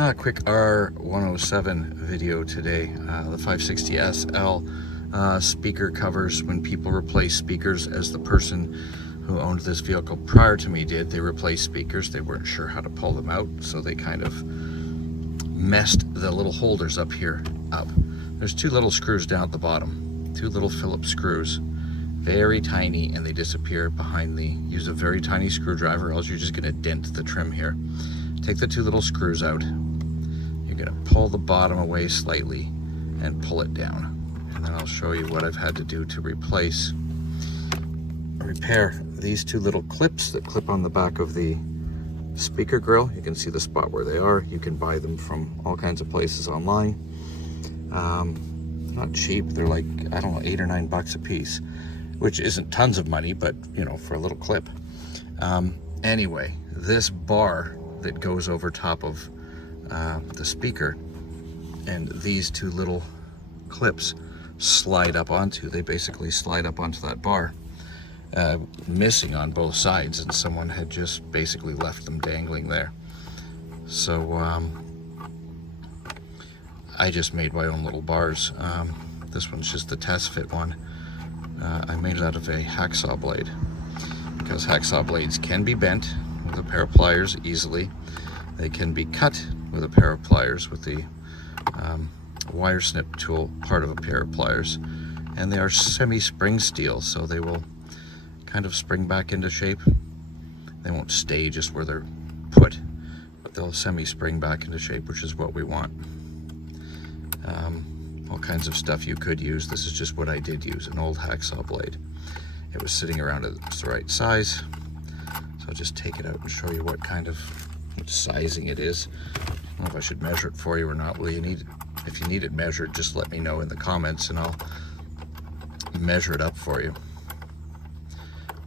Quick R107 video today. The 560 SL speaker covers. When people replace speakers, as the person who owned this vehicle prior to me did, they replaced speakers. They weren't sure how to pull them out, so they kind of messed the little holders up here up. There's two little screws down at the bottom, two little Phillips screws, very tiny, and they disappear behind the, use a very tiny screwdriver, else you're just going to dent the trim here. Take the two little screws out. You're going to pull the bottom away slightly and pull it down. And then I'll show you what I've had to do to repair these two little clips that clip on the back of the speaker grill. You can see the spot where they are. You can buy them from all kinds of places online. Not cheap. They're like, I don't know, $8 or $9 a piece, which isn't tons of money, but you know, for a little clip. Anyway, this bar that goes over top of the speaker, and these two little clips slide up onto, they basically slide up onto that bar, missing on both sides, and someone had just basically left them dangling there. So I just made my own little bars. This one's just the test fit one. I made it out of a hacksaw blade, because hacksaw blades can be bent with a pair of pliers easily. They can be cut with a pair of pliers with the wire snip tool, part of a pair of pliers, and they are semi-spring steel, so they will kind of spring back into shape. They won't stay just where they're put, but they'll semi-spring back into shape, which is what we want. All kinds of stuff you could use. This is just what I did use, an old hacksaw blade. It was sitting around at the right size, so I'll just take it out and show you what kind of sizing it is. I don't know if I should measure it for you or not. Well, if you need it measured, just let me know in the comments and I'll measure it up for you.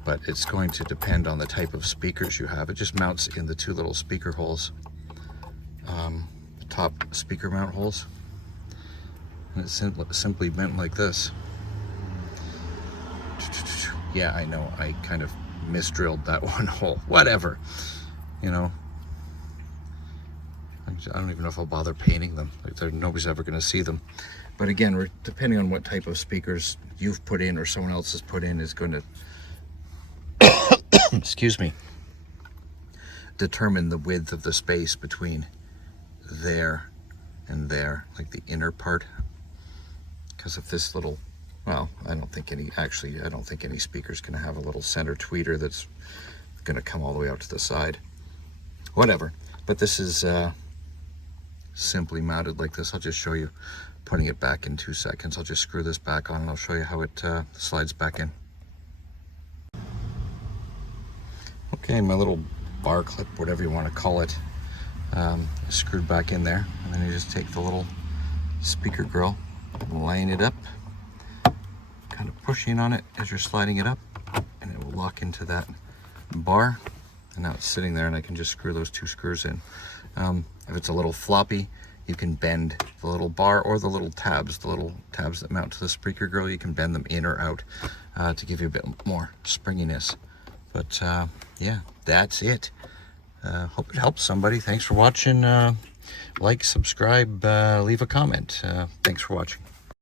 But it's going to depend on the type of speakers you have. It just mounts in the two little speaker holes, the top speaker mount holes, and it's simply bent like this. Yeah, I know, I kind of misdrilled that one hole. Whatever, you know. I don't even know if I'll bother painting them. Like, nobody's ever going to see them. But again, depending on what type of speakers you've put in or someone else has put in, is going to excuse me, determine the width of the space between there and there, like the inner part. Because if this little, well, I don't think any speaker's going to have a little center tweeter that's going to come all the way out to the side. Whatever. But this is simply mounted like this. I'll just show you putting it back in 2 seconds. I'll just screw this back on and I'll show you how it slides back in. Okay, my little bar clip, whatever you want to call it, screwed back in there. And then you just take the little speaker grill, line it up, kind of pushing on it as you're sliding it up, and it will lock into that bar. And now it's sitting there, and I can just screw those two screws in. If it's a little floppy, you can bend the little bar or the little tabs that mount to the speaker grill. You can bend them in or out to give you a bit more springiness. But yeah, that's it. Hope it helps somebody. Thanks for watching. Like, subscribe, leave a comment. Thanks for watching.